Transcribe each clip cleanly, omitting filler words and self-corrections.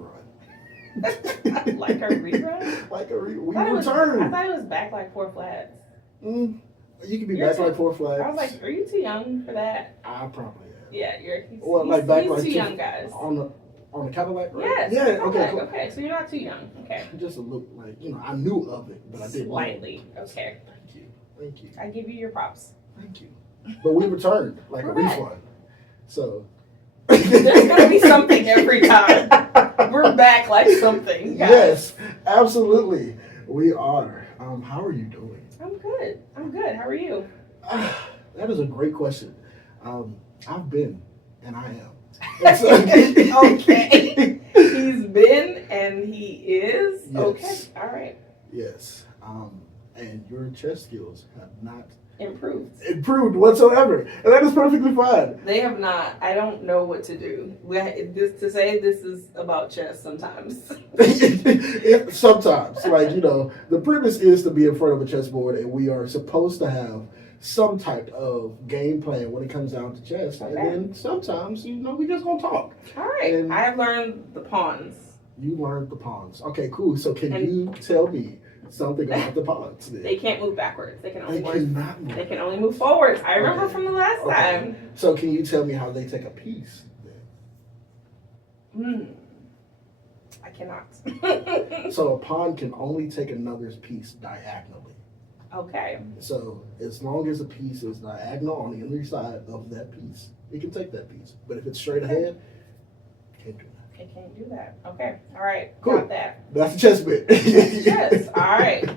rerun. Like a rerun? Like a we I returned. thought it was back like four flats. Mm, you can be You're back too, like four flags. I was like, are you too young for that? I probably am. Yeah, Back he's like too young, guys. On the Cadillac, right? Yes. Yeah. Cadillac. Okay. Cool. Okay, so you're not too young. Okay. Just a look like I knew of it, but I didn't. Slightly. Okay. Thank you. I give you your props. Thank you. But we returned like a refund. So there's gonna be something every time. We're back like something. Guys. Yes, absolutely. We are. How are you doing? I'm good. How are you? That is a great question. I've been, and I am. Okay. He's been and he is? Yes. Okay. All right. Yes. And your chess skills have not improved whatsoever. And that is perfectly fine. They have not. I don't know what to do. This is about chess sometimes. Sometimes. The premise is to be in front of a chessboard and we are supposed to have some type of game plan when it comes down to chess. Okay. And then sometimes, we just gonna talk. All right. And I have learned the pawns. You learned the pawns. Okay, cool. So can you tell me something about the pawns? Then? They can't move backwards. They can only They can only move forwards. I remember from the last time. So can you tell me how they take a piece? I cannot. So a pawn can only take another's piece diagonally. Okay. So as long as a piece is diagonal on the other side of that piece, it can take that piece. But if it's straight ahead, can't do that. It can't do that. Okay. All right. Cool. Got that. That's the chess bit. Yes. All right.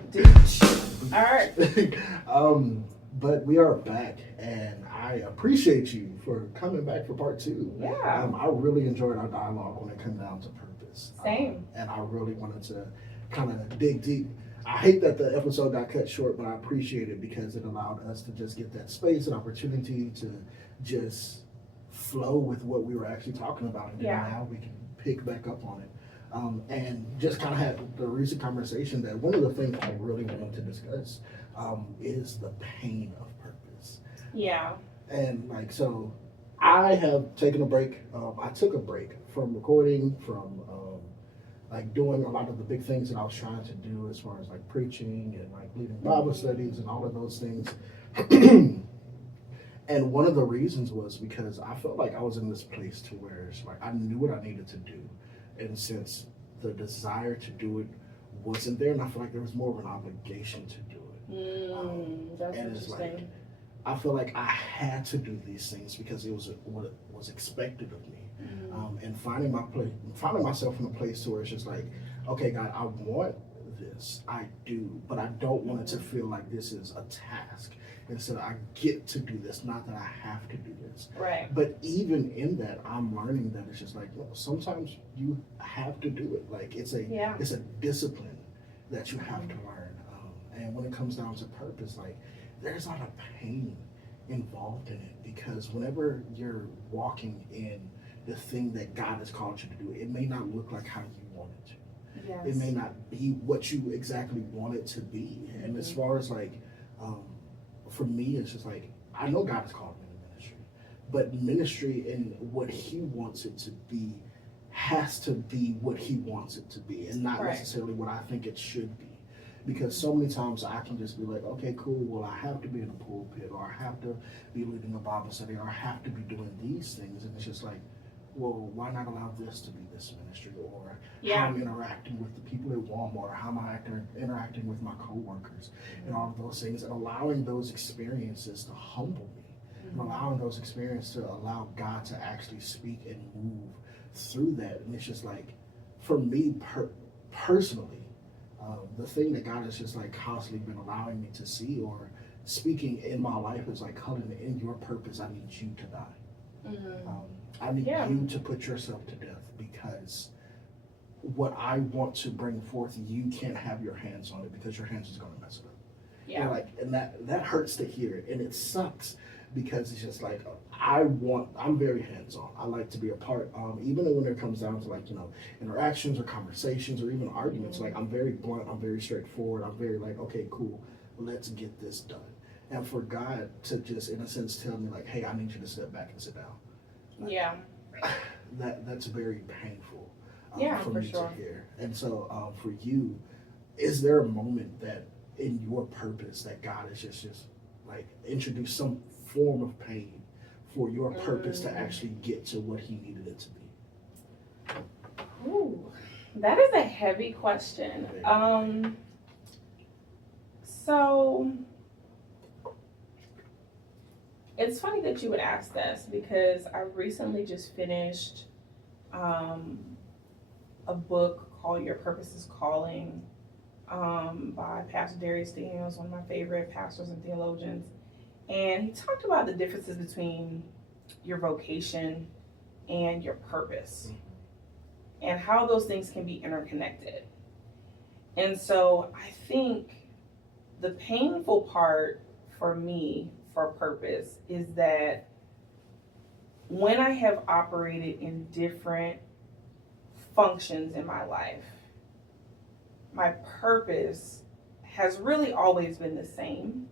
All right. But we are back, and I appreciate you for coming back for part 2. Yeah. I really enjoyed our dialogue when it came down to purpose. Same. And I really wanted to kind of dig deep. I hate that the episode got cut short, but I appreciate it because it allowed us to just get that space and opportunity to just flow with what we were actually talking about. And now we can pick back up on it. And just kind of had the recent conversation that one of the things I really wanted to discuss is the pain of purpose. Yeah. And so I have taken a break. I took a break from recording, from doing a lot of the big things that I was trying to do as far as preaching and leading Bible studies and all of those things. And one of the reasons was because I felt like I was in this place to where it's I knew what I needed to do. And since the desire to do it wasn't there, and I feel like there was more of an obligation to do it. That's and interesting. I feel like I had to do these things because it was what was expected of me. And finding myself in a place to where it's just okay, God, I want this, I do, but I don't want it to feel like this is a task. Instead, I get to do this, not that I have to do this. Right. But even in that, I'm learning that it's just sometimes you have to do it. It's a discipline that you have to learn. And when it comes down to purpose, there's a lot of pain involved in it because whenever you're walking in the thing that God has called you to do, it may not look like how you want it to. Yes. It may not be what you exactly want it to be. And as far as for me, it's just I know God has called me to ministry, but ministry and what He wants it to be has to be what He wants it to be, and not necessarily what I think it should be. Because so many times I can just be okay, cool, well, I have to be in a pulpit, or I have to be leading a Bible study, or I have to be doing these things. And it's just well, why not allow this to be this ministry? Or how I'm interacting with the people at Walmart, or how am I interacting with my coworkers, and all of those things, and allowing those experiences to humble me, and allowing those experiences to allow God to actually speak and move through that. And it's just for me personally, the thing that God has just constantly been allowing me to see or speaking in my life is Cullen, in your purpose, I need you to die. I need you to put yourself to death, because what I want to bring forth, you can't have your hands on it, because your hands is going to mess it up. Yeah. And that hurts to hear, and it sucks, because it's just I'm very hands-on. I like to be a part, even when it comes down to interactions or conversations or even arguments. I'm very blunt, I'm very straightforward, I'm very okay, cool, let's get this done. And for God to just, in a sense, tell me hey, I need you to step back and sit down. Yeah. That's very painful. Yeah, for for me sure. to hear. And so for you, is there a moment that in your purpose that God has just like introduced some form of pain for your purpose to actually get to what he needed it to be? Ooh, that is a heavy question. So it's funny that you would ask this because I recently just finished a book called Your Purpose is Calling by Pastor Darius Daniels, one of my favorite pastors and theologians. And he talked about the differences between your vocation and your purpose and how those things can be interconnected. And so I think the painful part for me for purpose is that when I have operated in different functions in my life, my purpose has really always been the same,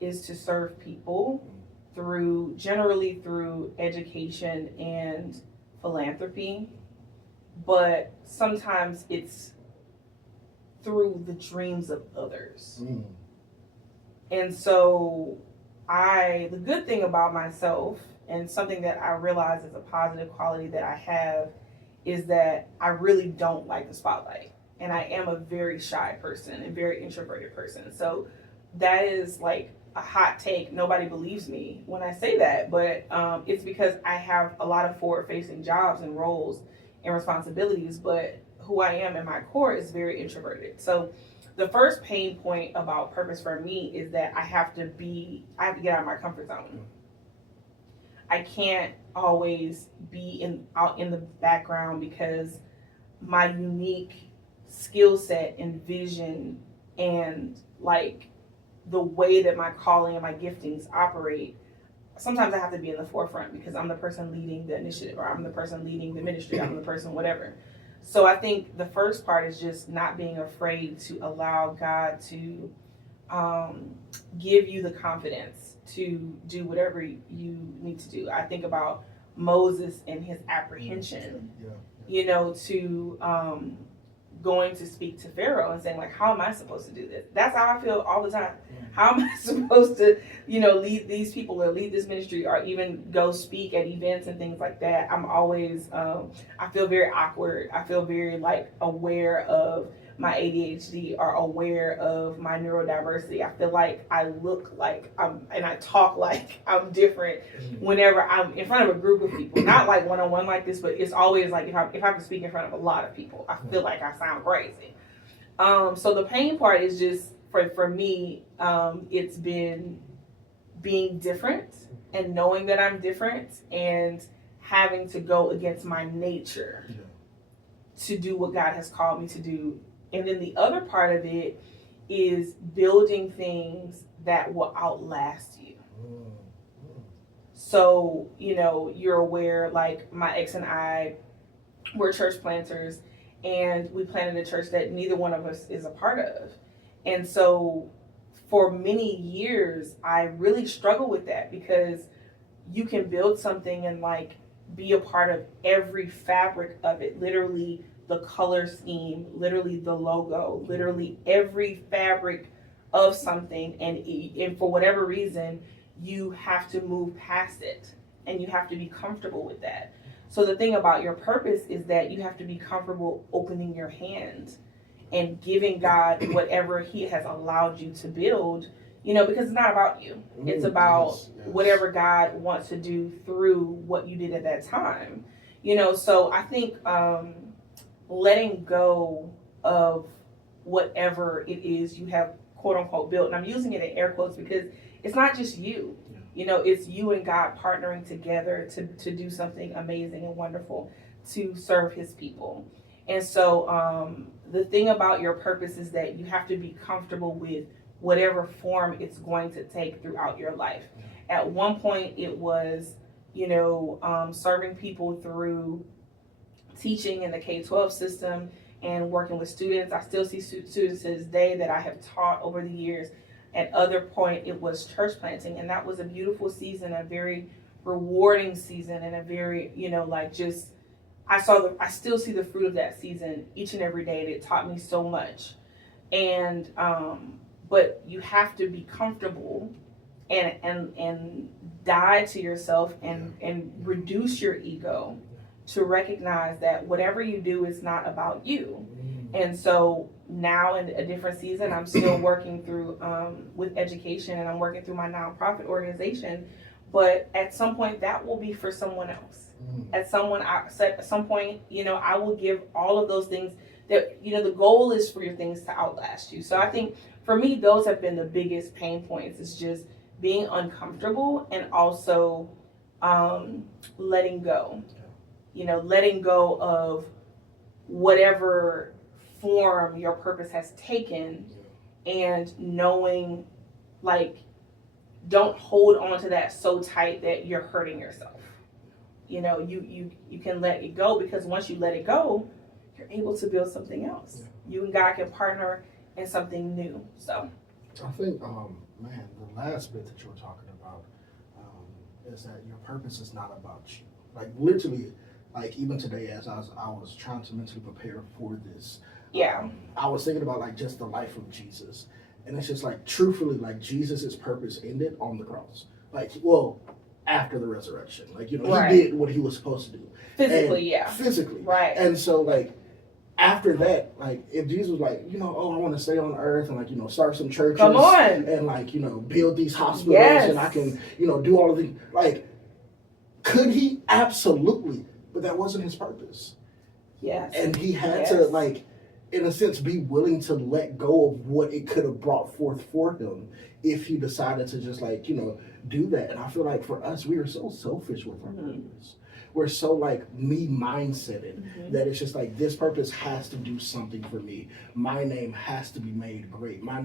is to serve people generally through education and philanthropy, but sometimes it's through the dreams of others. And so the good thing about myself, and something that I realize is a positive quality that I have, is that I really don't like the spotlight. And I am a very shy person and very introverted person. So that is like a hot take. Nobody believes me when I say that, but it's because I have a lot of forward-facing jobs and roles and responsibilities, but who I am in my core is very introverted. So the first pain point about purpose for me is that I have to get out of my comfort zone. I can't always be out in the background because my unique skill set and vision and like the way that my calling and my giftings operate, sometimes I have to be in the forefront because I'm the person leading the initiative, or I'm the person leading the ministry, I'm the person whatever. So I think the first part is just not being afraid to allow God to give you the confidence to do whatever you need to do. I think about Moses and his apprehension, to going to speak to Pharaoh and saying, like, how am I supposed to do this? That's how I feel all the time. How am I supposed to, lead these people or lead this ministry or even go speak at events and things like that? I'm always, I feel very awkward. I feel very like aware of my ADHD or aware of my neurodiversity. I feel like I look like and I talk like I'm different whenever I'm in front of a group of people. Not like one-on-one like this, but it's always like if I have to speak in front of a lot of people, I feel like I sound crazy. So the pain part is just for me, it's been being different and knowing that I'm different and having to go against my nature to do what God has called me to do. And then the other part of it is building things that will outlast you. So, you're aware, like my ex and I were church planters, and we planted a church that neither one of us is a part of. And so for many years, I really struggled with that because you can build something and like be a part of every fabric of it, literally the color scheme, literally the logo, literally every fabric of something, and for whatever reason, you have to move past it and you have to be comfortable with that. So the thing about your purpose is that you have to be comfortable opening your hands and giving God whatever he has allowed you to build, because it's not about you. It's about whatever God wants to do through what you did at that time. So I think letting go of whatever it is you have quote unquote built, and I'm using it in air quotes because it's not just you. It's you and God partnering together to do something amazing and wonderful to serve his people. And so the thing about your purpose is that you have to be comfortable with whatever form it's going to take throughout your life. At one point it was, serving people through teaching in the K-12 system and working with students. I still see students to this day that I have taught over the years. At other point, it was church planting, and that was a beautiful season, a very rewarding season, and a very, I still see the fruit of that season each and every day. And it taught me so much. And but you have to be comfortable and die to yourself and reduce your ego to recognize that whatever you do is not about you. And so now in a different season, I'm still working through with education, and I'm working through my nonprofit organization. But at some point, that will be for someone else. At some point, I will give all of those things that, the goal is for your things to outlast you. So I think for me, those have been the biggest pain points. It's just being uncomfortable and also letting go. Letting go of whatever form your purpose has taken, and knowing, like, don't hold on to that so tight that you're hurting yourself. You can let it go, because once you let it go, you're able to build something else. You and God can partner in something new. So I think, man, the last bit that you were talking about is that your purpose is not about you. Like, literally, like, even today, as I was trying to mentally prepare for this, I was thinking about, like, just the life of Jesus. And it's just like, truthfully, like, Jesus' purpose ended on the cross. Like, well, after the resurrection. Like, he did what he was supposed to do. Physically. Right. And so, like, after that, like, if Jesus was like, I want to stay on earth and, like, start some churches. Come on. And, like, build these hospitals and I can, do all of these. Like, could he? Absolutely. But that wasn't his purpose. Yes. And he had to, like, in a sense, be willing to let go of what it could have brought forth for him if he decided to just, like, do that. And I feel like for us, we are so selfish with our purpose. We're so, like, me mindseted that it's just like, this purpose has to do something for me. My name has to be made great. My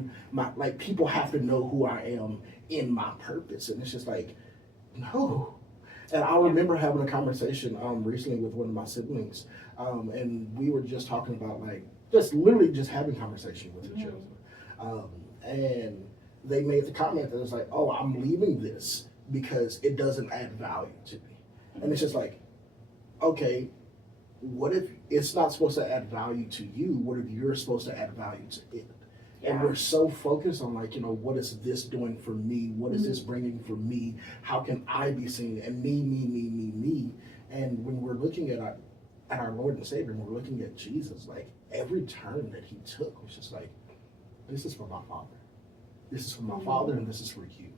like, people have to know who I am in my purpose. And it's just like, no. And I remember having a conversation recently with one of my siblings, and we were just talking about, like, literally just having conversation with each other. And they made the comment that it's like, oh, I'm leaving this because it doesn't add value to me. And it's just like, okay, what if it's not supposed to add value to you? What if you're supposed to add value to it? And we're so focused on, like, what is this doing for me? What is this bringing for me? How can I be seen? And me. And when we're looking at our Lord and Savior, and we're looking at Jesus, like, every turn that he took was just like, this is for my Father. This is for my Father, and this is for you.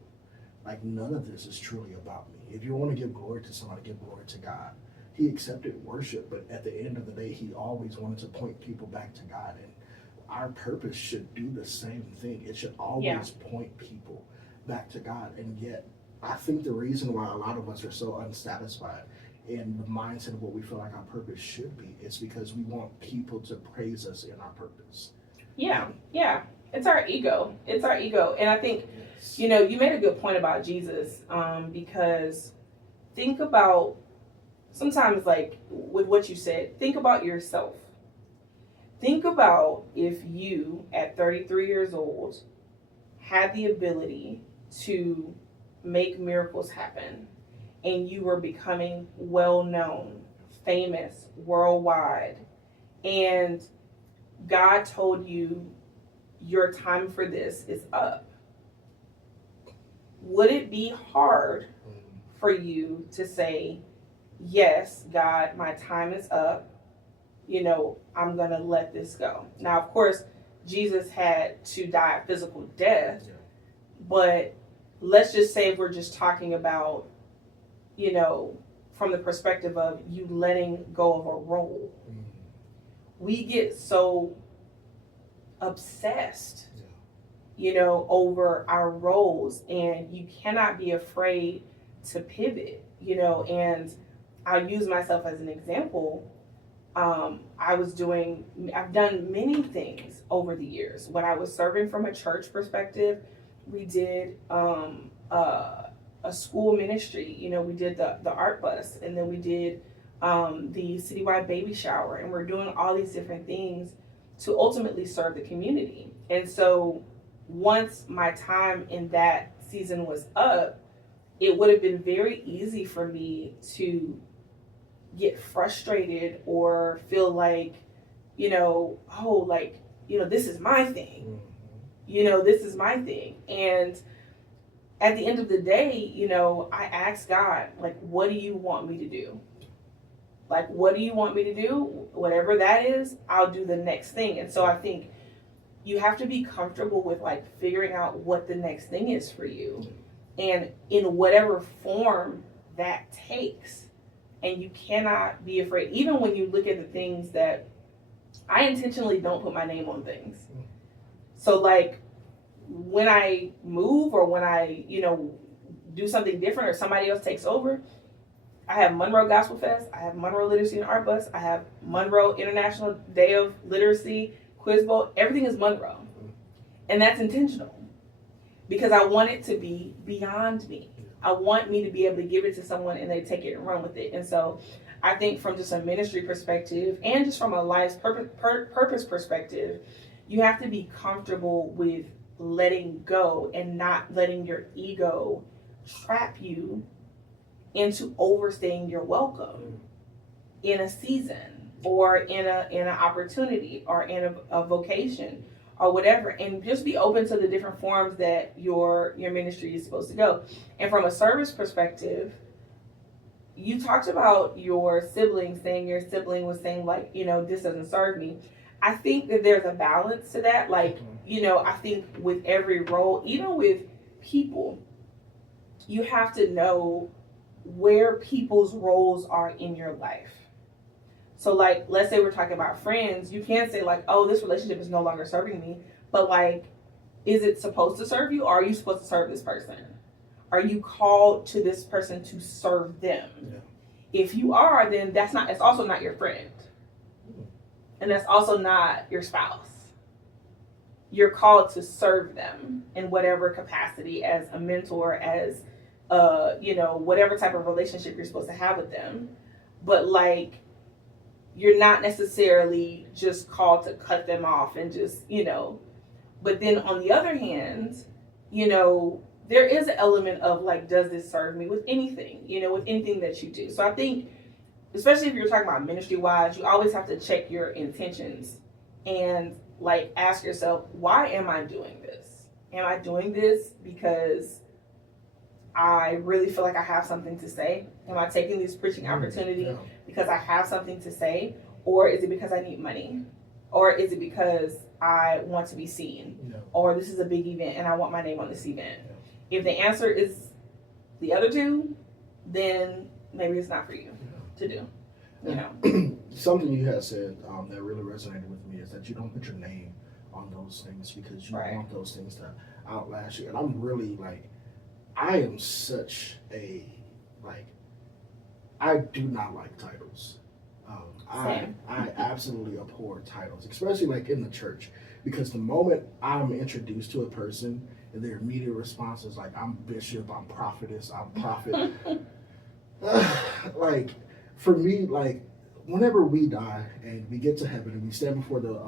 Like, none of this is truly about me. If you want to give glory to somebody, give glory to God. He accepted worship, but at the end of the day, he always wanted to point people back to God. And our purpose should do the same thing. It should always point people back to God. And yet, I think the reason why a lot of us are so unsatisfied in the mindset of what we feel like our purpose should be is because we want people to praise us in our purpose. Yeah. It's our ego. And I think, you made a good point about Jesus, because think about, sometimes, like, with what you said, think about yourself. Think about if you, at 33 years old, had the ability to make miracles happen, and you were becoming well-known, famous, worldwide, and God told you your time for this is up. Would it be hard for you to say, yes, God, my time is up. I'm going to let this go. Now, of course, Jesus had to die a physical death, but let's just say if we're just talking about, from the perspective of you letting go of a role. We get so obsessed, over our roles, and you cannot be afraid to pivot, and I'll use myself as an example. I've done many things over the years. When I was serving from a church perspective, we did a school ministry. We did the art bus, and then we did the citywide baby shower, and we're doing all these different things to ultimately serve the community. And so once my time in that season was up, it would have been very easy for me to get frustrated or feel like, oh, like, this is my thing. This is my thing. And at the end of the day, I ask God, like, what do you want me to do? Like, what do you want me to do? Whatever that is, I'll do the next thing. And so I think you have to be comfortable with like figuring out what the next thing is for you. And in whatever form that takes. And you cannot be afraid. Even when you look at the things that I intentionally don't put my name on things. So like when I move or when I, do something different or somebody else takes over, I have Monroe Gospel Fest, I have Monroe Literacy and Art Bus, I have Monroe International Day of Literacy, Quiz Bowl, everything is Monroe. And that's intentional because I want it to be beyond me. I want me to be able to give it to someone and they take it and run with it. And so I think from just a ministry perspective and just from a life's purpose perspective, you have to be comfortable with letting go and not letting your ego trap you into overstaying your welcome in a season or in an opportunity or in a vocation or whatever, and just be open to the different forms that your ministry is supposed to go. And from a service perspective, you talked about your sibling saying your sibling was saying like, this doesn't serve me. I think that there's a balance to that. Like, I think with every role, even with people, you have to know where people's roles are in your life. So like, let's say we're talking about friends, you can't say like, oh, this relationship is no longer serving me, but like, is it supposed to serve you or are you supposed to serve this person? Are you called to this person to serve them? Yeah. If you are, then it's also not your friend. And that's also not your spouse. You're called to serve them in whatever capacity as a mentor, as whatever type of relationship you're supposed to have with them. But like, you're not necessarily just called to cut them off and just, but then on the other hand, there is an element of like, does this serve me with anything, with anything that you do? So I think, especially if you're talking about ministry wise, you always have to check your intentions and like ask yourself, why am I doing this? Am I doing this because I really feel like I have something to say? Am I taking this preaching opportunity because I have something to say? Or is it because I need money? Or is it because I want to be seen? Or this is a big event and I want my name on this event? If the answer is the other two, then maybe it's not for you to do. Something you had said that really resonated with me is that you don't put your name on those things because you want those things to outlast you. And I'm really like, I am such a, like, I do not like titles. I absolutely abhor titles, especially like in the church, because the moment I'm introduced to a person and their immediate response is like, I'm bishop, I'm prophetess, I'm prophet. Like, for me, like, whenever we die and we get to heaven and we stand before the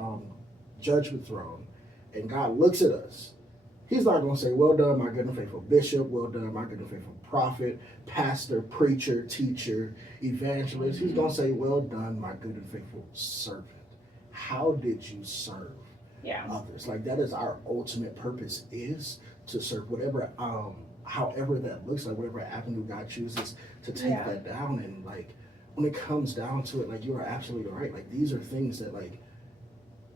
judgment throne and God looks at us, He's not going to say, well done, my good and faithful bishop, well done, my good and faithful prophet, pastor, preacher, teacher, evangelist. He's going to say, well done, my good and faithful servant. How did you serve others? Like, that is our ultimate purpose, is to serve whatever, however that looks like, whatever avenue God chooses to take that down. And like, when it comes down to it, like, you are absolutely right. Like, these are things that, like,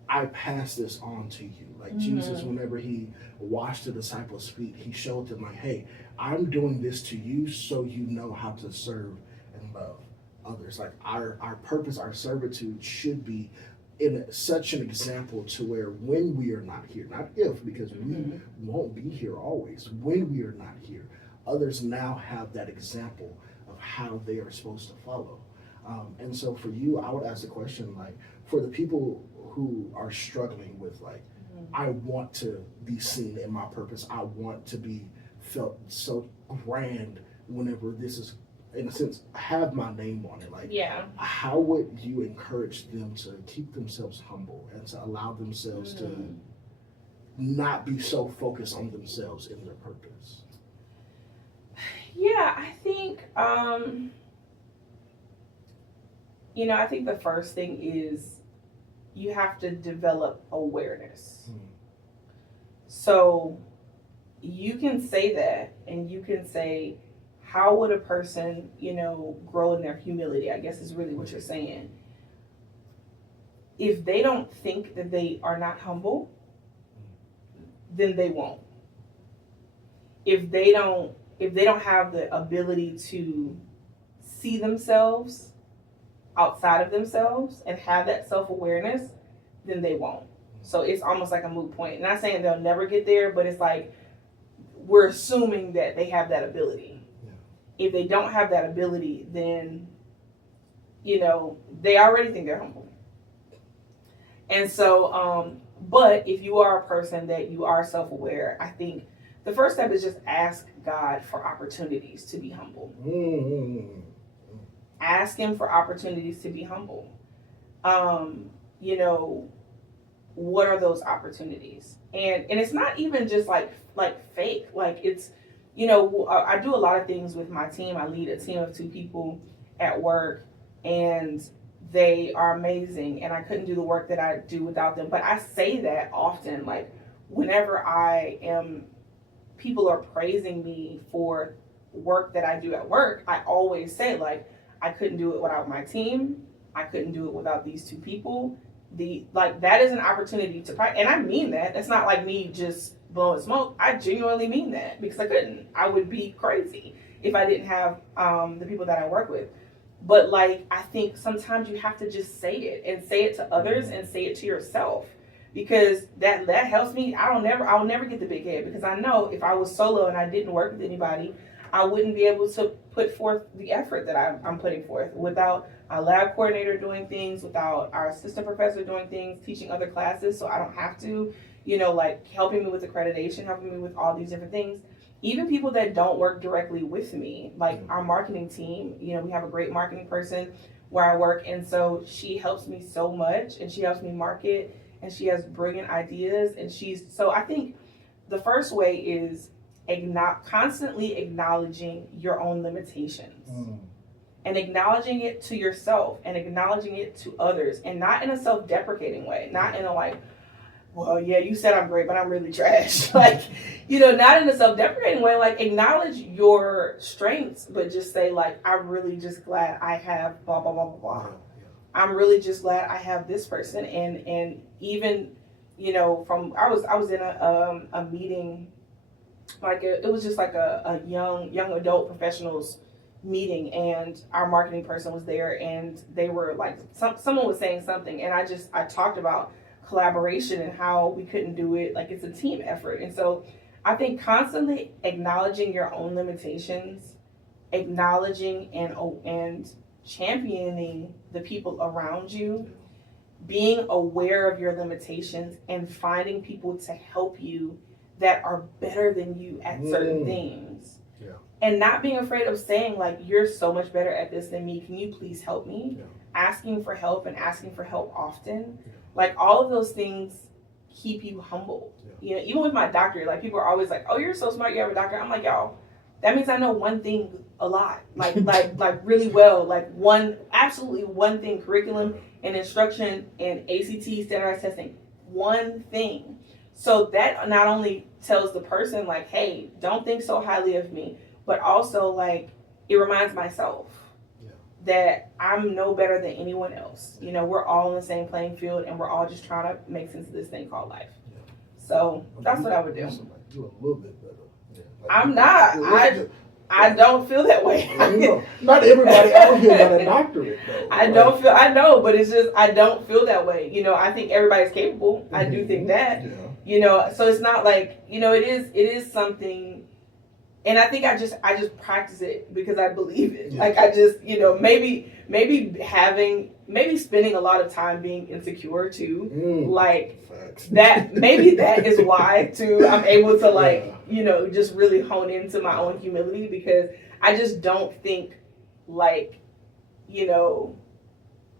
I pass this on to you. Like Jesus, whenever he washed the disciples' feet, he showed them like, hey, I'm doing this to you so you know how to serve and love others. Like, our purpose, our servitude should be in such an example to where when we are not here, not if, because we won't be here always, when we are not here, others now have that example of how they are supposed to follow. And so for you, I would ask the question, like, for the people who are struggling with, like, I want to be seen in my purpose, I want to be felt so grand whenever this is, in a sense, have my name on it. Like, how would you encourage them to keep themselves humble and to allow themselves to not be so focused on themselves in their purpose? Yeah, I think I think the first thing is you have to develop awareness. So you can say that, and you can say, how would a person, grow in their humility? I guess is really what you're saying. If they don't think that they are not humble, then they won't. If they don't have the ability to see themselves outside of themselves and have that self-awareness, then they won't. So it's almost like a moot point. Not saying they'll never get there, but it's like we're assuming that they have that ability. Yeah. If they don't have that ability, then they already think they're humble. And so but if you are a person that you are self-aware, I think the first step is just ask God for opportunities to be humble. Mm-hmm. Ask him for opportunities to be humble. What are those opportunities? And it's not even just like fake. Like it's, I do a lot of things with my team. I lead a team of 2 people at work, and they are amazing, and I couldn't do the work that I do without them. But I say that often, like whenever people are praising me for work that I do at work, I always say, like, I couldn't do it without my team. I couldn't do it without these 2 people. That is an opportunity to practice. And I mean that. That's not like me just blowing smoke. I genuinely mean that, because I couldn't. I would be crazy if I didn't have the people that I work with. But I think sometimes you have to just say it, and say it to others, and say it to yourself, because that helps me. I'll never get the big head, because I know if I was solo and I didn't work with anybody, I wouldn't be able to put forth the effort that I'm putting forth without our lab coordinator doing things, without our assistant professor doing things, teaching other classes so I don't have to, helping me with accreditation, helping me with all these different things. Even people that don't work directly with me, like our marketing team, we have a great marketing person where I work, and so she helps me so much, and she helps me market, and she has brilliant ideas, and so I think the first way is constantly acknowledging your own limitations, and acknowledging it to yourself, and acknowledging it to others, and not in a self-deprecating way, not in a well, yeah, you said I'm great, but I'm really trash. Not in a self-deprecating way. Acknowledge your strengths, but just say, I'm really just glad I have blah, blah, blah, blah, blah. Yeah. I'm really just glad I have this person. And even, I was in a meeting, it was just a young adult professionals meeting, and our marketing person was there, and they were someone was saying something, and I talked about collaboration and how we couldn't do it. It's a team effort. And so I think constantly acknowledging your own limitations, acknowledging and championing the people around you, being aware of your limitations, and finding people to help you that are better than you at certain things. Yeah. And not being afraid of saying, you're so much better at this than me. Can you please help me? Yeah. Asking for help, and asking for help often. Yeah. All of those things keep you humble. Yeah. Even with my doctorate, people are always like, oh, you're so smart, you have a doctorate. I'm like, y'all, that means I know one thing a lot, really well. Absolutely one thing, curriculum and instruction and ACT, standardized testing, one thing. So that not only tells the person, hey, don't think so highly of me, but also, it reminds myself that I'm no better than anyone else. We're all in the same playing field, and we're all just trying to make sense of this thing called life. Yeah. So that's what I would do. Do a little bit better. Yeah. I'm not. I don't feel that way. Not everybody out here got a doctorate, though. I know, but it's just, I don't feel that way. I think everybody's capable. Mm-hmm. I do think that. Yeah. So it's not it is something. And I think I just practice it because I believe it. Yeah. I just, maybe spending a lot of time being insecure too. Facts. That maybe that is why too I'm able to just really hone into my own humility, because I just don't think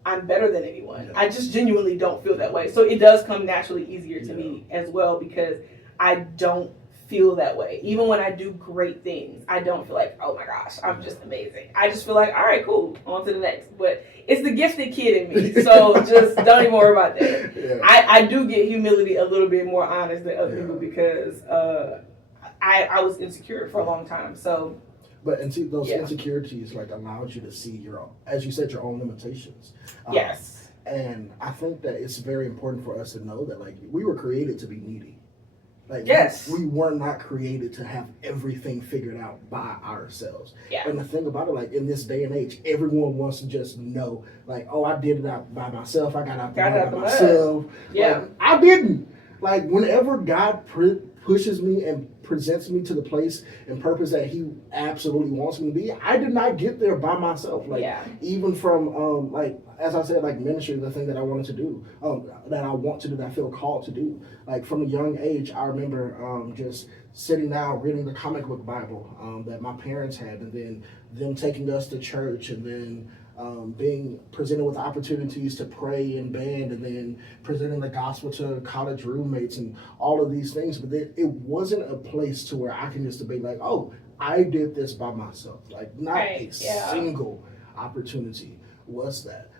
I'm better than anyone. Yeah. I just genuinely don't feel that way. So it does come naturally easier to me as well, because I don't feel that way. Even when I do great things, I don't feel like, oh my gosh, I'm just amazing. I just feel like, all right, cool, on to the next. But it's the gifted kid in me, so just don't even worry about that. Yeah. I do get humility a little bit more honest than other people because I was insecure for a long time. So, but and see, those insecurities like allowed you to see your, as you said, your own limitations. Yes. And I think that it's very important for us to know that like we were created to be needy. Like yes, we were not created to have everything figured out by ourselves. Yeah. And the thing about it, like in this day and age, everyone wants to just know, like, oh, I did it out by myself. I got out by myself. Yeah. Like, I didn't. Like whenever God pushes me and presents me to the place and purpose that He absolutely wants me to be, I did not get there by myself. Like even from like as I said, like ministry, the thing that I wanted to do, that I want to do, that I feel called to do. Like from a young age, I remember just sitting down reading the comic book Bible that my parents had, and then them taking us to church, and then being presented with opportunities to pray in band, and then presenting the gospel to college roommates and all of these things. But it wasn't a place to where I can just debate like, oh, I did this by myself. Like not a single opportunity was that.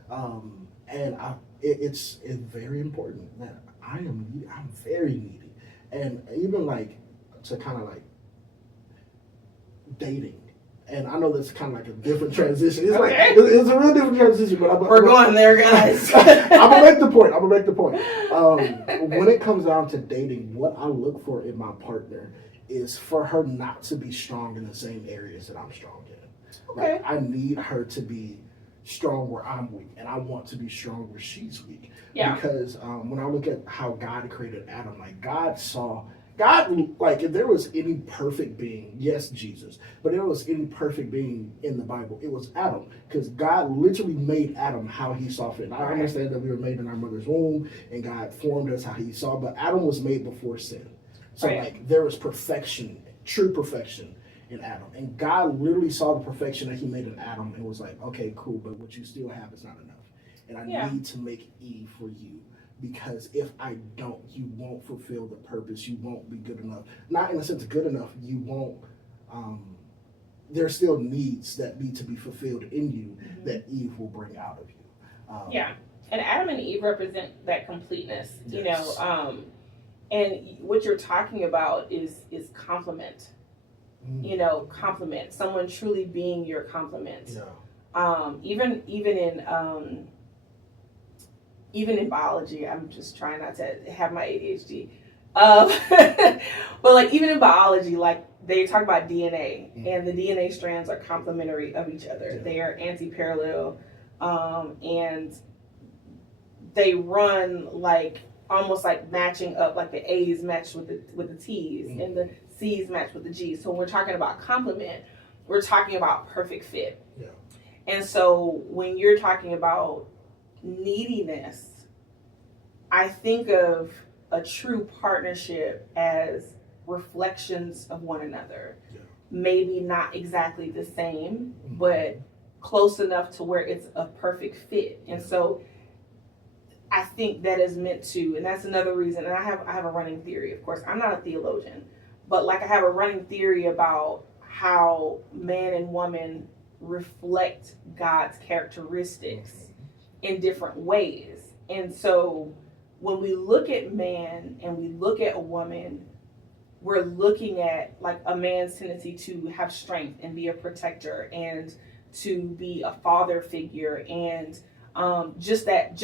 And it's very important that I'm very needy. And even like to kind of like dating. And I know that's kind of like a different transition. It's like it's a real different transition, but we're going there, guys. I'm gonna make the point. When it comes down to dating, what I look for in my partner is for her not to be strong in the same areas that I'm strong in. Okay. Like, I need her to be strong where I'm weak, and I want to be strong where she's weak. Yeah. Because when I look at how God created Adam, like God, like if there was any perfect being, yes, Jesus, but if there was any perfect being in the Bible, it was Adam, because God literally made Adam how He saw fit. And I understand that we were made in our mother's womb, and God formed us how He saw, but Adam was made before sin. So like there was perfection, true perfection in Adam, and God literally saw the perfection that He made in Adam and was like, okay, cool, but what you still have is not enough, and I need to make Eve for you. Because if I don't, you won't fulfill the purpose. You won't be good enough. Not in the sense of good enough. You won't. There are still needs that need to be fulfilled in you that Eve will bring out of you. And Adam and Eve represent that completeness. You know, and what you're talking about is complement. You know, complement. Someone truly being your complement. Even in biology, I'm just trying not to have my ADHD. But like even in biology, like they talk about DNA, and the DNA strands are complementary of each other. They are anti-parallel, and they run like almost like matching up, like the A's match with the T's, and the C's match with the G's. So when we're talking about complement, we're talking about perfect fit. And so when you're talking about neediness, I think of a true partnership as reflections of one another. Maybe not exactly the same, but close enough to where it's a perfect fit. And so I think that is meant to, and that's another reason, and I have a running theory, of course. I'm not a theologian, but like I have a running theory about how man and woman reflect God's characteristics in different ways. And so when we look at man and we look at a woman, we're looking at like a man's tendency to have strength and be a protector and to be a father figure, and just that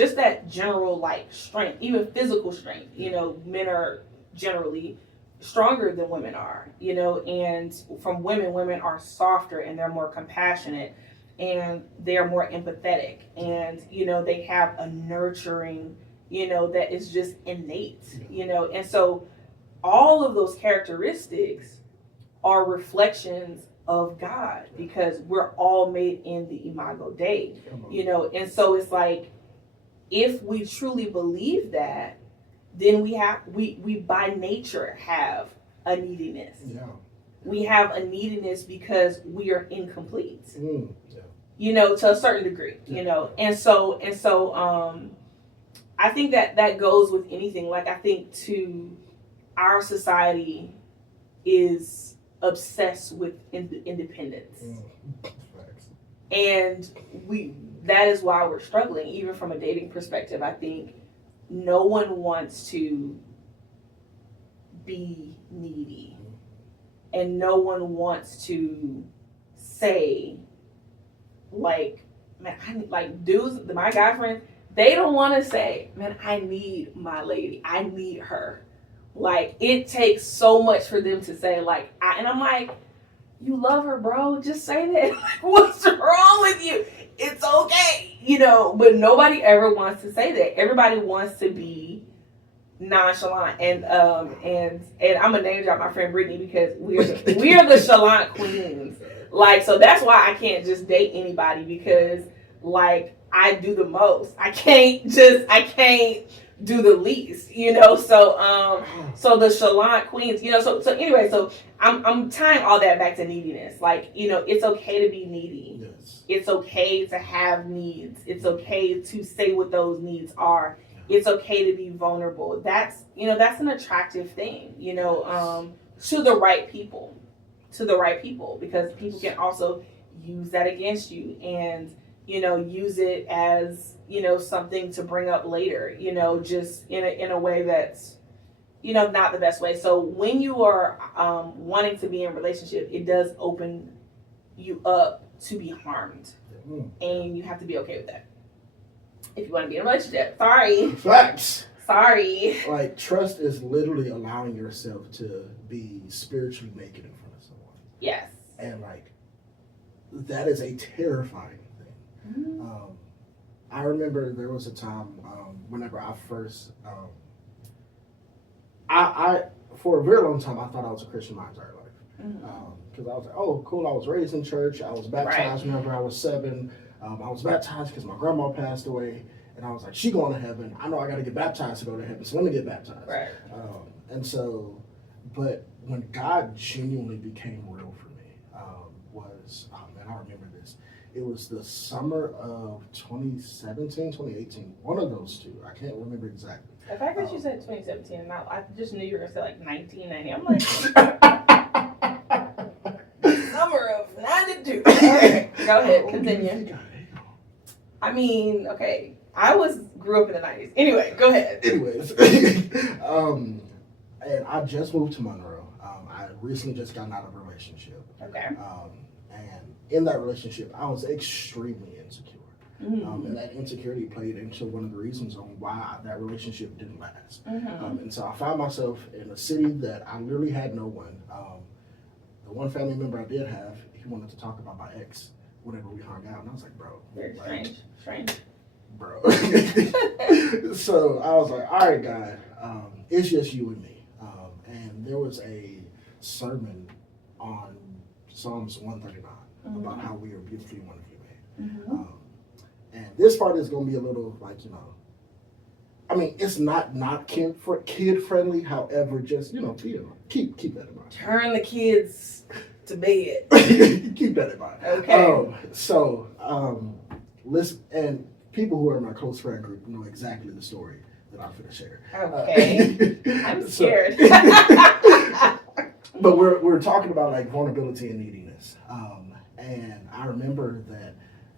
general like strength, even physical strength. You know, men are generally stronger than women are, you know, and from women are softer and they're more compassionate and they're more empathetic, and you know they have a nurturing, you know, that is just innate, you know. And so all of those characteristics are reflections of God, because we're all made in the Imago Dei, you know. And so it's like, if we truly believe that, then we by nature have a neediness. We have a neediness because we are incomplete. You know, to a certain degree, you know. And so I think that goes with anything. Like I think to our society, is obsessed with independence. And that is why we're struggling, even from a dating perspective. I think no one wants to be needy, and no one wants to say, like, man, dudes, my guy friends, they don't want to say, man, I need my lady, I need her. Like, it takes so much for them to say, like, and I'm like, you love her, bro, just say that. Like, what's wrong with you? It's okay, but nobody ever wants to say that. Everybody wants to be nonchalant, and I'm gonna name drop my friend Brittany, because we are the chalant queens. Like, so that's why I can't just date anybody, because like I do the most. I can't do the least, so the chalant queens, so anyway, so I'm tying all that back to neediness. Like, it's okay to be needy. Yes. It's okay to have needs. It's okay to say what those needs are. It's okay to be vulnerable. That's an attractive thing, to the right people. Because people can also use that against you, and use it as something to bring up later, just in a way that's not the best way. So when you are wanting to be in a relationship, it does open you up to be harmed, and you have to be okay with that if you want to be in a relationship. Facts. Sorry. Like, trust is literally allowing yourself to be spiritually naked in front of someone. Yes. And like, that is a terrifying thing. Mm-hmm. I remember there was a time whenever I first, I for a very long time I thought I was a Christian my entire life, because I was like, oh, cool. I was raised in church. I was baptized whenever I was 7. I was baptized because my grandma passed away, and I was like, she going to heaven. I know I got to get baptized to go to heaven, so let me get baptized. Right. And so, but when God genuinely became real for me, I remember this. It was the summer of 2017, 2018, one of those two. I can't remember exactly. The fact that you said 2017, and I just knew you were going to say like 1990. I'm like, summer of 92. All right, go ahead, continue. I mean, okay, grew up in the 90s. Anyway, go ahead. Anyways, and I just moved to Monroe. I recently just gotten out of a relationship. Okay. And in that relationship, I was extremely insecure. Mm-hmm. And that insecurity played into one of the reasons on why that relationship didn't last. Mm-hmm. And so I found myself in a city that I literally had no one. The one family member I did have, he wanted to talk about my ex whenever we hung out, and I was like, bro. Very strange. Bro. So I was like, all right, God, it's just you and me. And there was a sermon on Psalms 139 about how we are beautifully and wonderfully made. Mm-hmm. And this part is going to be a little like, I mean, it's not kid friendly. However, just, keep that in mind. Turn the kids to bed. Keep that in mind. Okay. Listen, and people who are in my close friend group know exactly the story that I'm going to share. Okay. I'm scared. But we're talking about like vulnerability and neediness. And I remember that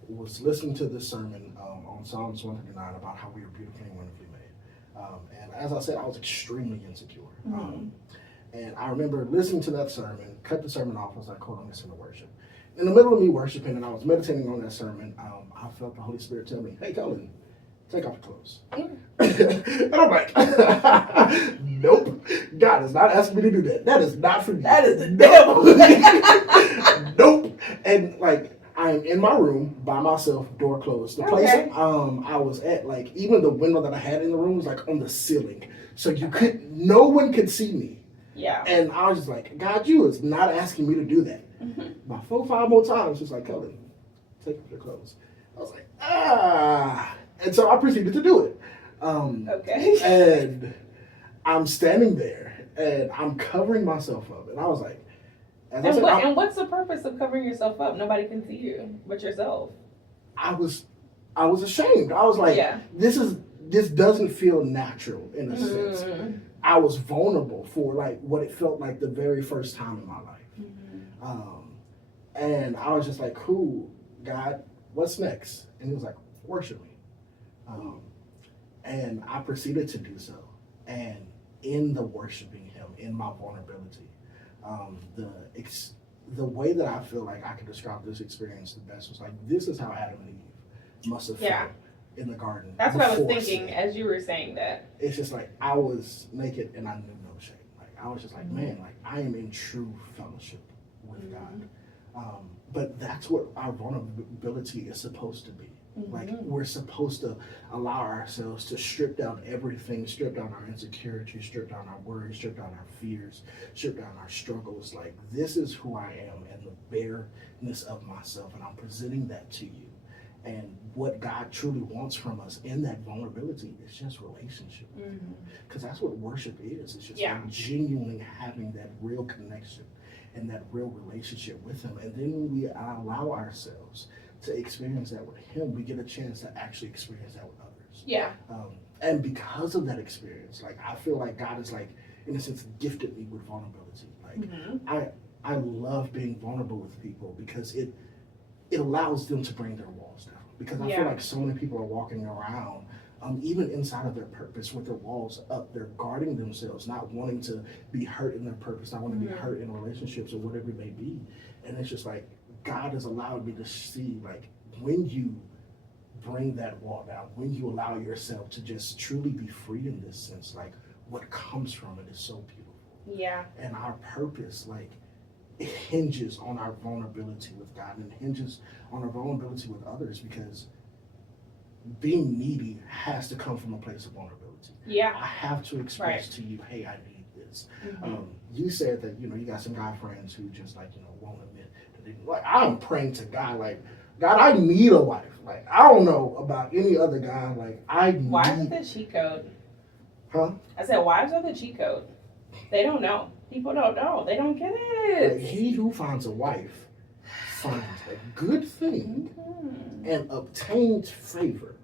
was listening to this sermon on Psalms 139 about how we are beautifully and wonderfully made. And as I said, I was extremely insecure. Mm-hmm. And I remember listening to that sermon, cut the sermon off, I was like, hold on, listen to worship. In the middle of me worshiping and I was meditating on that sermon, I felt the Holy Spirit tell me, hey, Colin, take off your clothes. And I'm like, nope, God is not asking me to do that. That is not for me. That is the devil. Nope. And like, I'm in my room by myself, door closed. The place I was at, like, even the window that I had in the room was like on the ceiling. So no one could see me. Yeah. And I was just like, God, you is not asking me to do that. Mm-hmm. About 4 or 5 more times, just like, Colin, take off your clothes. I was like, And so I proceeded to do it. Okay. And I'm standing there, and I'm covering myself up. And I was like, and what's the purpose of covering yourself up? Nobody can see you but yourself. I was ashamed. I was like, this doesn't feel natural in a sense. I was vulnerable for like what it felt like the very first time in my life. Mm-hmm. And I was just like, cool, God, what's next? And he was like, worship me. And I proceeded to do so. And in the worshiping him, in my vulnerability, um, the the way that I feel like I could describe this experience the best was like, this is how Adam and Eve must have felt in the garden. That's what I was before thinking sin. as you were saying that. It's just like I was naked and I knew no shame. Like I was just like, man, like I am in true fellowship with God. But that's what our vulnerability is supposed to be. Like we're supposed to allow ourselves to strip down everything, strip down our insecurities, strip down our worries, strip down our fears, strip down our struggles. Like this is who I am and the bareness of myself, and I'm presenting that to you. And what God truly wants from us in that vulnerability is just relationship. Because that's what worship is. It's just like genuinely having that real connection and that real relationship with him. And then when we allow ourselves to experience that with him, we get a chance to actually experience that with others. Yeah. And because of that experience, like I feel like God is like, in a sense, gifted me with vulnerability. Like I love being vulnerable with people because it allows them to bring their walls down. Because I feel like so many people are walking around, even inside of their purpose, with their walls up. They're guarding themselves, not wanting to be hurt in their purpose, not wanting to be hurt in relationships or whatever it may be. And it's just like, God has allowed me to see, like, when you bring that wall down, when you allow yourself to just truly be free in this sense, like, what comes from it is so beautiful. Yeah. And our purpose, like, it hinges on our vulnerability with God and hinges on our vulnerability with others, because being needy has to come from a place of vulnerability. Yeah. I have to express to you, hey, I need this. You said that, you got some guy friends who just like, won't admit that they, like, I'm praying to God, like, God, I need a wife. Like, I don't know about any other guy. Like, Wives are the cheat code. Huh? I said, wives are the cheat code. They don't know. People don't know. They don't get it. Like, he who finds a wife finds a good thing and obtains favor.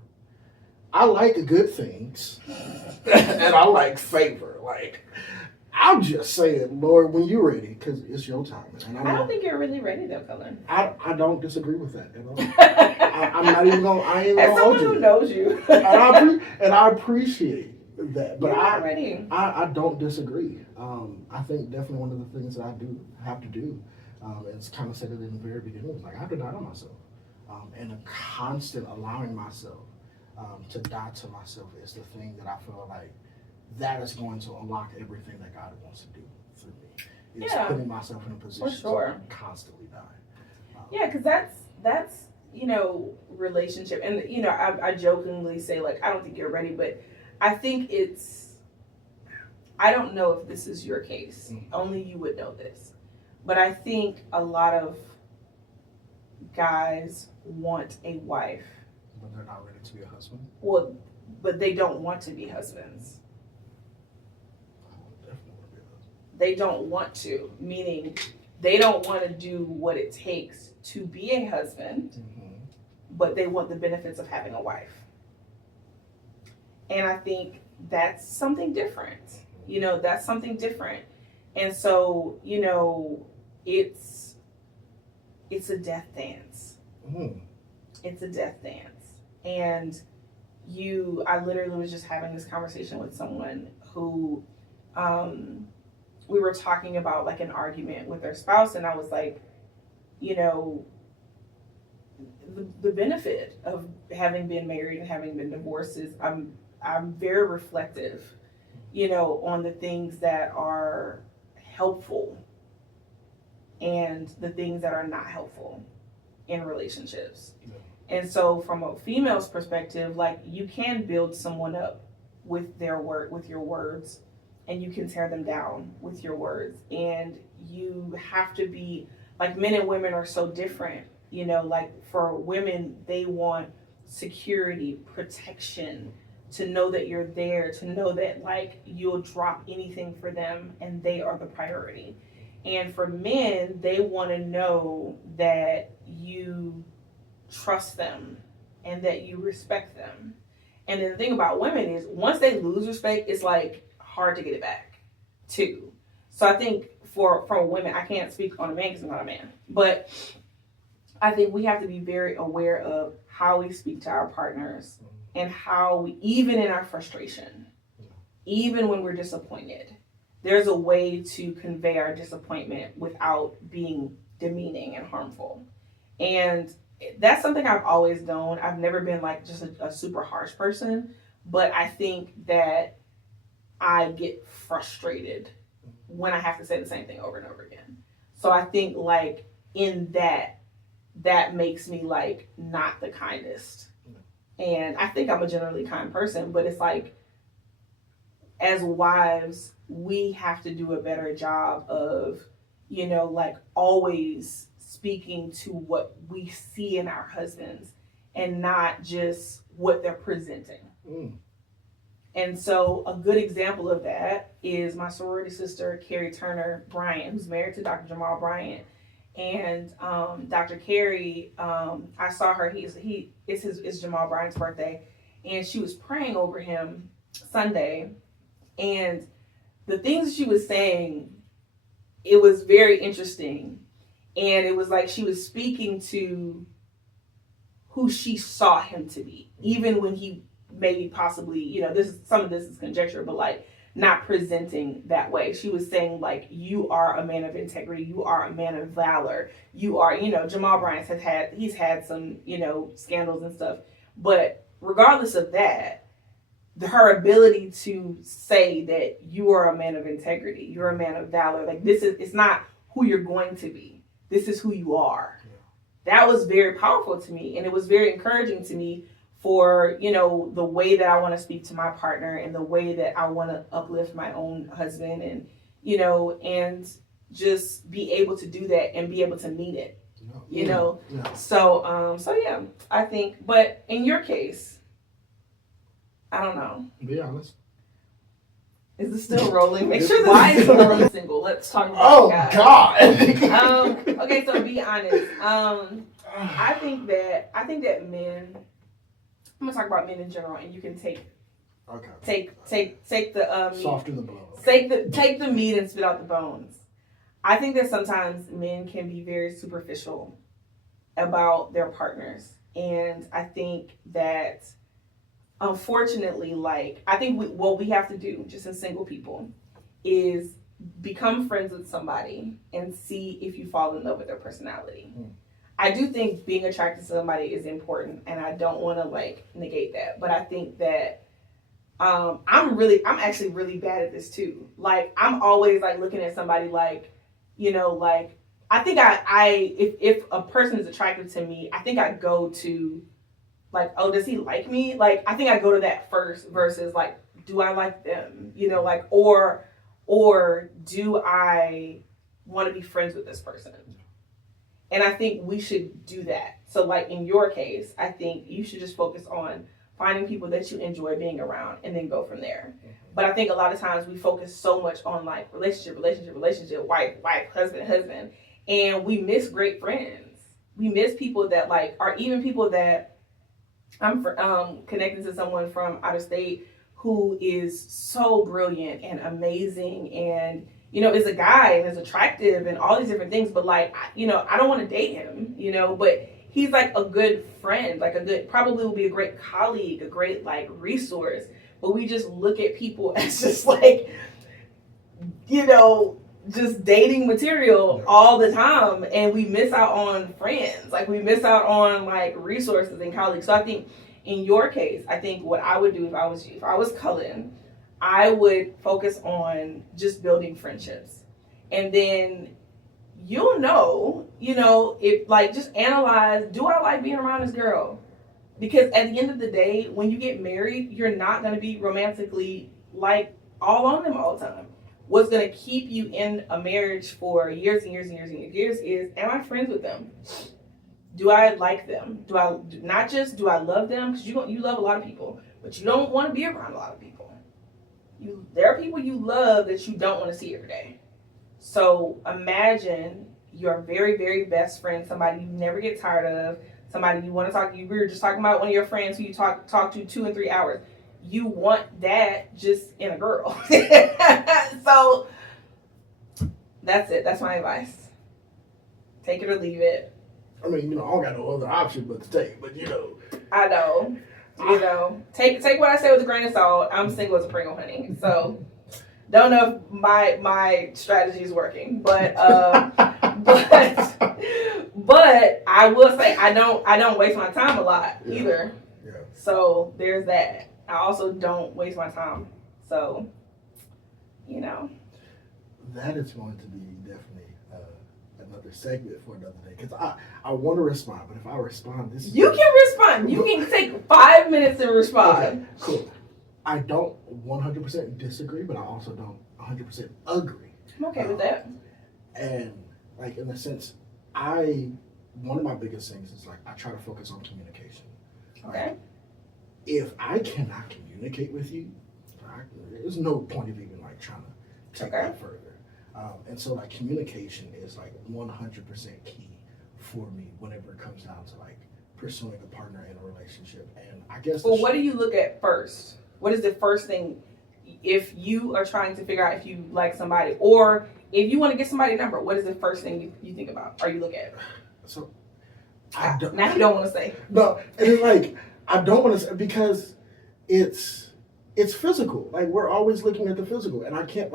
I like good things and I like favor. Like, I'm just saying, Lord, when you're ready, because it's your time. And I don't think you're really ready though, Cullen. I don't disagree with that at all. I'm not even going to, I ain't going to hold you. As someone who knows you. and I appreciate that. But you're not ready. I don't disagree. I think definitely one of the things that I do have to do, it's kind of said it in the very beginning, was like, I have to die to myself. And a constant allowing myself to die to myself is the thing that I feel like that is going to unlock everything that God wants to do through me. It's putting myself in a position to constantly die. Yeah, because that's relationship, and I jokingly say, like, I don't think you're ready, but I think I don't know if this is your case. Only you would know this. But I think a lot of guys want a wife. But they're not ready to be a husband? Well, but they don't want to be husbands. Definitely want to be a husband. They don't want to, meaning they don't want to do what it takes to be a husband, but they want the benefits of having a wife. And I think that's something different. That's something different. And so, it's a death dance. It's a death dance. And I literally was just having this conversation with someone who, we were talking about like an argument with their spouse, and I was like, the benefit of having been married and having been divorced is I'm very reflective, on the things that are helpful and the things that are not helpful in relationships. And so from a female's perspective, like, you can build someone up with your words, and you can tear them down with your words. And you have to be, like, men and women are so different. Like, for women, they want security, protection, to know that you're there, to know that, like, you'll drop anything for them and they are the priority. And for men, they want to know that you trust them and that you respect them. And then the thing about women is, once they lose respect, it's like hard to get it back too. So I think for women, I can't speak on a man because I'm not a man, but I think we have to be very aware of how we speak to our partners and how we, even in our frustration, even when we're disappointed, there's a way to convey our disappointment without being demeaning and harmful. And that's something I've always done. I've never been like just a super harsh person, but I think that I get frustrated when I have to say the same thing over and over again. So I think like in that makes me like not the kindest. And I think I'm a generally kind person, but it's like as wives, we have to do a better job of, like always speaking to what we see in our husbands and not just what they're presenting. And so a good example of that is my sorority sister, Carrie Turner Bryant, who's married to Dr. Jamal Bryant. And Dr. Carrie, I saw her, it's Jamal Bryant's birthday, and she was praying over him Sunday. And the things she was saying, it was very interesting. And it was like she was speaking to who she saw him to be, even when he maybe possibly, some of this is conjecture, but like not presenting that way. She was saying like, you are a man of integrity, you are a man of valor, you are, Jamal Bryant he's had some, scandals and stuff. But regardless of that, her ability to say that you are a man of integrity, you're a man of valor, like it's not who you're going to be. This is who you are. Yeah. That was very powerful to me. And it was very encouraging to me for, the way that I want to speak to my partner and the way that I want to uplift my own husband and, and just be able to do that and be able to mean it, Yeah. So yeah, I think, but in your case, I don't know. Be honest. Is it still rolling? Make sure why is Lily single? Let's talk about God. Okay, so be honest. I think that men. I'm gonna talk about men in general, and you can take the soften the blow. Take the meat and spit out the bones. I think that sometimes men can be very superficial about their partners, and I think that. Unfortunately, I think what we have to do, just as single people, is become friends with somebody and see if you fall in love with their personality. I do think being attracted to somebody is important, and I don't want to negate that. But I think that I'm actually really bad at this too. I'm always looking at somebody I think if a person is attractive to me, I think I go to. Oh, does he like me? I think I go to that first versus do I like them? Or do I want to be friends with this person? And I think we should do that. So in your case, I think you should just focus on finding people that you enjoy being around and then go from there. But I think a lot of times we focus so much on relationship, wife, husband, and we miss great friends. We miss people that are even people that I'm connected to someone from out of state who is so brilliant and amazing and, is a guy and is attractive and all these different things. But I don't want to date him, but he's a good friend, probably will be a great colleague, a great resource. But we just look at people as just just dating material all the time, and we miss out on friends. We miss out on resources and colleagues. So I think in your case, I think what I would do if I was you, if I was Cullen, I would focus on just building friendships, and then you'll know, if just analyze, do I like being around this girl? Because at the end of the day, when you get married, you're not going to be romantically all on them all the time. What's going to keep you in a marriage for years and years and years and years is, am I friends with them? Do I like them? Do I love them? Because you love a lot of people, but you don't want to be around a lot of people. There are people you love that you don't want to see every day. So imagine your very, very best friend, somebody you never get tired of, somebody you want to talk to. We were just talking about one of your friends who you talk to 2 and 3 hours. you want that just in a girl. So that's it. That's my advice. Take it or leave it. I mean, I don't got no other option but to take. But I know. Take what I say with a grain of salt. I'm single as a Pringle, honey. So don't know if my strategy is working, but but I will say I don't waste my time a lot either. Yeah. So there's that. I also don't waste my time. So, That is going to be definitely another segment for another day. Because I want to respond, but if I respond, You can respond. You can take 5 minutes to respond. Okay, cool. I don't 100% disagree, but I also don't 100% agree. I'm okay with that. And, like, in a sense, one of my biggest things is, like, I try to focus on communication. Okay. If I cannot communicate with you, there's no point of even, like, trying to take that further. And so, like, communication is, like, 100% key for me whenever it comes down to, like, pursuing a partner in a relationship. And I guess... Well, what do you look at first? What is the first thing if you are trying to figure out if you like somebody, or if you want to get somebody's number? What is the first thing you think about or you look at? So, now you don't want to say. No, it's like, I don't want to say, because it's physical. Like, we're always looking at the physical, and I can't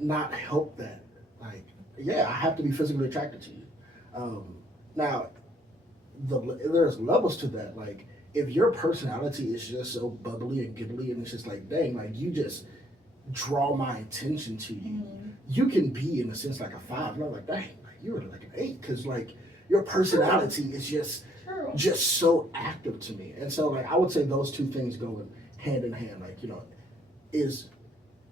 not help that. Like, yeah, I have to be physically attracted to you. Now, there's levels to that. Like, if your personality is just so bubbly and giggly, and it's just like, dang, like, you just draw my attention to you. Mm-hmm. You can be, in a sense, like a 5. And I'm like, dang, like, you're like an 8. Because, like, your personality is just so active to me. And so, like, I would say those two things go hand in hand. Like, is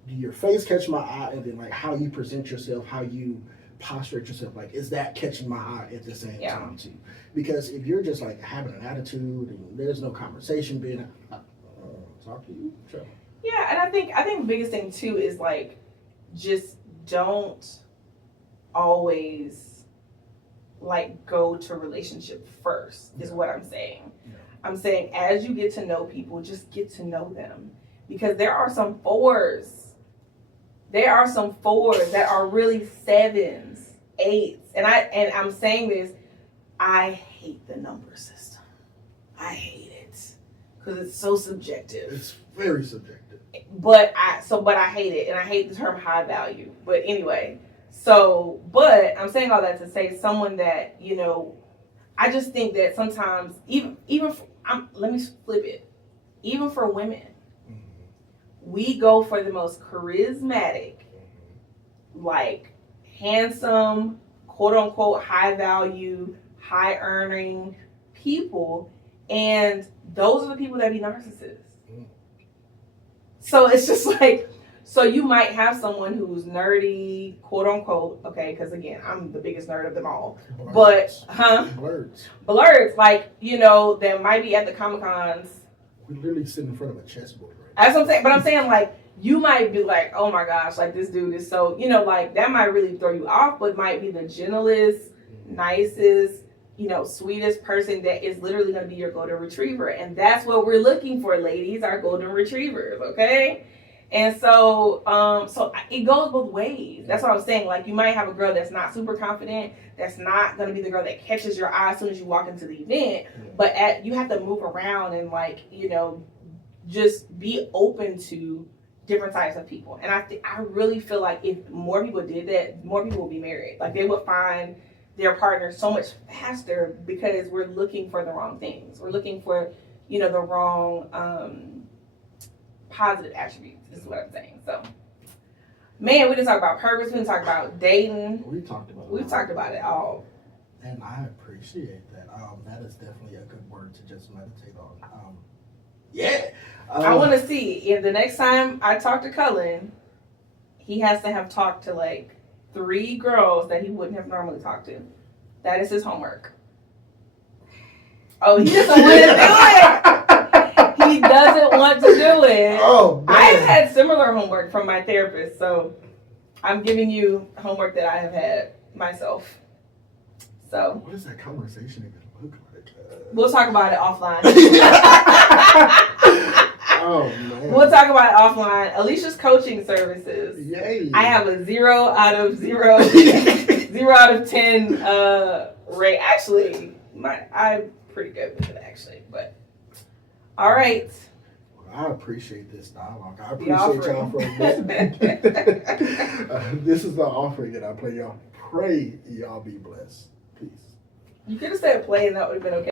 your face catch my eye, and then, like, how you present yourself, how you posture yourself, like, is that catching my eye at the same time too? Because if you're just, like, having an attitude and there's no conversation being talk to you, sure. Yeah, and I think the biggest thing too is, like, just don't always, like, go to relationship first is what I'm saying. Yeah. I'm saying as you get to know people, just get to know them, because there are some 4s. There are some 4s that are really 7s, 8s. And I'm saying this, I hate the number system. I hate it. Because it's so subjective. It's very subjective. But I hate it. And I hate the term high value. But anyway, but I'm saying all that to say someone that, I just think that sometimes, let me flip it. Even for women, we go for the most charismatic, like, handsome, quote unquote, high value, high earning people. And those are the people that be narcissists. So it's just like, so you might have someone who's nerdy, quote unquote, okay, because again, I'm the biggest nerd of them all. Blurs. Blurs, like, that might be at the Comic-Cons. We literally sit in front of a chessboard. That's what I'm saying. But I'm saying, like, you might be like, oh my gosh, like, this dude is so, like, that might really throw you off, but might be the gentlest, nicest, sweetest person that is literally going to be your golden retriever. And that's what we're looking for, ladies, our golden retrievers, okay? And so it goes both ways. That's what I'm saying. Like, you might have a girl that's not super confident, that's not going to be the girl that catches your eye as soon as you walk into the event, but you have to move around and, like, just be open to different types of people. And I really feel like if more people did that, more people would be married. Like, they would find their partner so much faster, because we're looking for the wrong things. We're looking for, the wrong positive attributes, is what I'm saying. So, man, we didn't talk about purpose. We didn't talk about dating. We've talked about it all. And I appreciate that. That is definitely a good word to just meditate on. I want to see if the next time I talk to Cullen, he has to have talked to, like, 3 girls that he wouldn't have normally talked to. That is his homework. Oh, he doesn't want to do it. He doesn't want to do it. Oh, man. I've had similar homework from my therapist, so I'm giving you homework that I have had myself. So, what does that conversation even look like? We'll talk about it offline. Oh man. We'll talk about it offline. Alicia's coaching services. Yay. I have a 0 out of 0, 0 out of 10 rate. Actually, I'm pretty good with it actually. But all right. I appreciate this dialogue. I The appreciate y'all offering. for this is the offering that I play y'all. Pray y'all be blessed. Peace. You could have said play and that would have been okay.